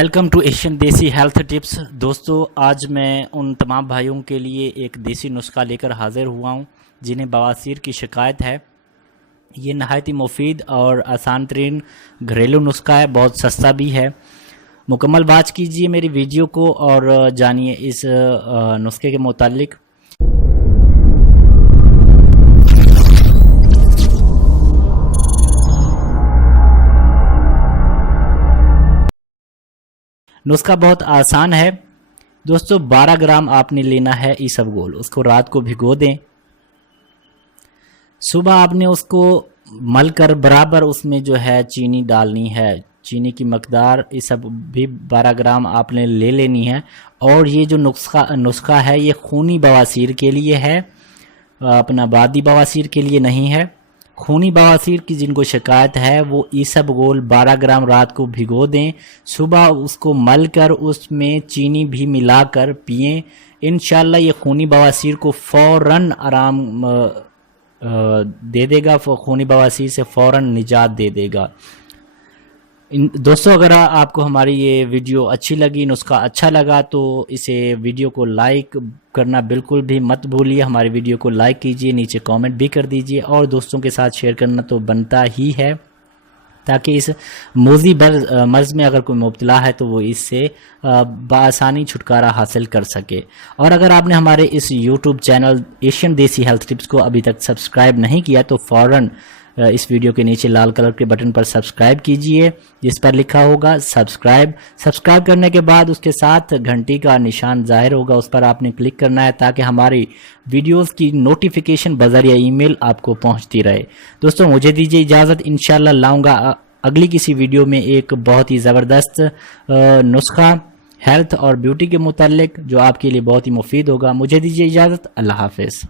Welcome to Asian دیسی health tips. دوستو، آج میں ان تمام بھائیوں کے لیے ایک دیسی نسخہ لے کر حاضر ہوا ہوں جنہیں بواسیر کی شکایت ہے۔ یہ نہایت ہی مفید اور آسان ترین گھریلو نسخہ ہے، بہت سستا بھی ہے۔ مکمل واچ کیجئے میری ویڈیو کو اور جانیے اس نسخے کے متعلق۔ نسخہ بہت آسان ہے دوستو۔ 12 گرام آپ نے لینا ہے اسبگول، اس کو رات کو بھگو دیں۔ صبح آپ نے اس کو مل کر برابر اس میں جو ہے چینی ڈالنی ہے۔ چینی کی مقدار اسب بھی 12 گرام آپ نے لے لینی ہے۔ اور یہ جو نسخہ ہے یہ خونی بواسیر کے لیے ہے، اپنا بادی بواسیر کے لیے نہیں ہے۔ خونی بواسیر کی جن کو شکایت ہے وہ اسبگول 12 گرام رات کو بھگو دیں، صبح اس کو مل کر اس میں چینی بھی ملا کر پئیں۔ انشاءاللہ یہ خونی بواسیر کو فوراً آرام دے دے گا، خونی بواسیر سے فوراً نجات دے دے گا۔ دوستو، اگر آپ کو ہماری یہ ویڈیو اچھی لگی، نسخہ اچھا لگا، تو اسے ویڈیو کو لائک کرنا بالکل بھی مت بھولیے۔ ہماری ویڈیو کو لائک کیجئے، نیچے کامنٹ بھی کر دیجئے اور دوستوں کے ساتھ شیئر کرنا تو بنتا ہی ہے، تاکہ اس موذی مرض میں اگر کوئی مبتلا ہے تو وہ اس سے بآسانی چھٹکارا حاصل کر سکے۔ اور اگر آپ نے ہمارے اس یوٹیوب چینل ایشین دیسی ہیلتھ ٹپس کو ابھی تک سبسکرائب نہیں کیا تو فوراً اس ویڈیو کے نیچے لال کلر کے بٹن پر سبسکرائب کیجئے، جس پر لکھا ہوگا سبسکرائب کرنے کے بعد اس کے ساتھ گھنٹی کا نشان ظاہر ہوگا، اس پر آپ نے کلک کرنا ہے تاکہ ہماری ویڈیوز کی نوٹیفیکیشن بذریعہ ای میل آپ کو پہنچتی رہے۔ دوستو، مجھے دیجئے اجازت، انشاءاللہ لاؤں گا اگلی کسی ویڈیو میں ایک بہت ہی زبردست نسخہ ہیلتھ اور بیوٹی کے متعلق جو آپ کے لیے بہت ہی مفید ہوگا۔ مجھے دیجئے اجازت، اللہ حافظ۔